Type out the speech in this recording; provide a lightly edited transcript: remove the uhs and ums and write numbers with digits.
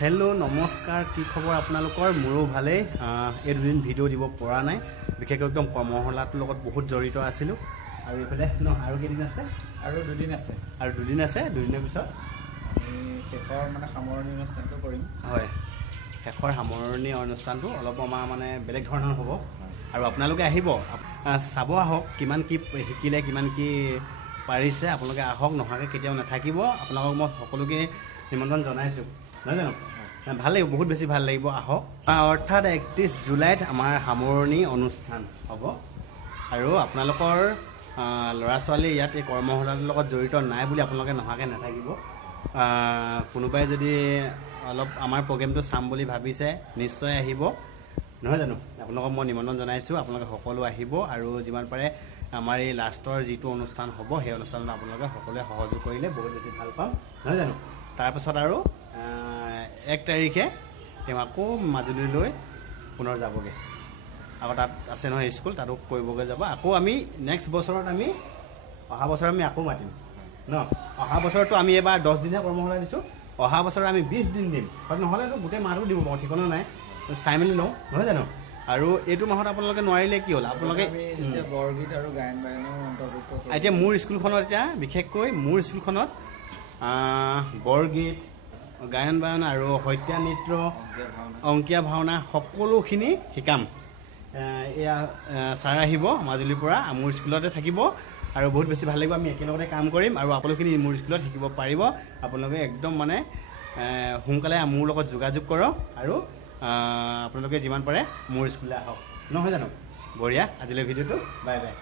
hello नमस्कार कि खबर आपनालोकर मोरो भाले ए दुदिन भिडिओ দিব পৰা নাই বিশেষ একদম কৰ্মশালাটোৰ লগত বহুত জড়িত আছিলো আৰু ইফালে ন আৰু কেদিন আছে আৰু দুদিন আছে দুদিনৰ পিছত আমি শেষৰ মানে সামৰণি অনুষ্ঠানটো কৰিম হয় শেষৰ সামৰণি অনুষ্ঠানটো অলপ আমাৰ মানে বেলেগ ধৰণৰ হ'ব আৰু আপোনালোকে আহিব চাব আহক কিমান কি শিকিলে কিমান কি পাৰিছে আপোনালোকে আহক নহাকে কেতিয়াও নাথাকিব আপোনালোকক মই সকলোকে নিমন্ত্ৰণ জনাইছো নহয় জানো ভাল লাগিব বহুত বেছি ভাল লাগিব আহক অৰ্থাৎ 31 জুলাইত আমাৰ সামৰণি অনুষ্ঠান হ'ব আৰু আপোনালোকৰ ল'ৰা ছোৱালী ইয়াত এই কৰ্মশালাৰ লগত জড়িত নাই বুলি আপোনালোকে নহাকে নাথাকিব কোনোবাই যদি অলপ আমাৰ প্ৰগ্ৰেমটো চাম বুলি ভাবিছে নিশ্চয় আহিব নহয় জানো আপোনালোকক মই নিমন্ত্ৰণ জনাইছোঁ আপোনালোকে সকলো আহিব আৰু যিমান পাৰে আমাৰ এই লাষ্টৰ যিটো অনুষ্ঠান হ'ব সেই অনুষ্ঠানত আপোনালোকে সকলোৱে সহযোগ কৰিলে বহুত বেছি ভাল পাম নহয় জানো তাৰপিছত আৰু 1 তাৰিখে তেওঁ আকৌ মাজুলীলৈ পুনৰ যাবগৈ আকৌ তাত আছে নহয় স্কুল তাতো কৰিবগৈ যাব আকৌ আমি নেক্সট বছৰত আমি অহা বছৰ আমি আকৌ মাতিম ন অহা বছৰতো আমি এবাৰ 10 দিনীয়া কৰ্মশালা দিছোঁ অহা বছৰ আমি 20 দিন দিম হয়তো নহ'লেতো গোটেই মাহটো দিব পাৰোঁ ঠিকনা নাই চাই মেলি লওঁ নহয় জানো আৰু এইটো মাহত আপোনালোকে নোৱাৰিলে কি হ'ল আপোনালোকে বৰগীত আৰু গায়ন বায়নৰ অন্তৰ্ভুক্ত এতিয়া মোৰ স্কুলখনত এতিয়া বিশেষকৈ মোৰ স্কুলখনত বৰগীত গায়ন বায়ন আৰু সত্ৰীয়া নৃত্য অংকীয়া ভাওনা সকলোখিনি শিকাম এয়া ছাৰ আহিব মাজুলীৰ পৰা মোৰ স্কুলতে থাকিব আৰু বহুত বেছি ভাল লাগিব আমি একেলগতে কাম কৰিম আৰু আপোনালোকখিনি মোৰ স্কুলত শিকিব পাৰিব আপোনালোকে একদম মানে সোনকালে মোৰ লগত যোগাযোগ কৰক আৰু আপোনালোকে যিমান পাৰে মোৰ স্কুললৈ আহক নহয় জানো বঢ়িয়া আজিলৈ ভিডিঅ'টো বাই বাই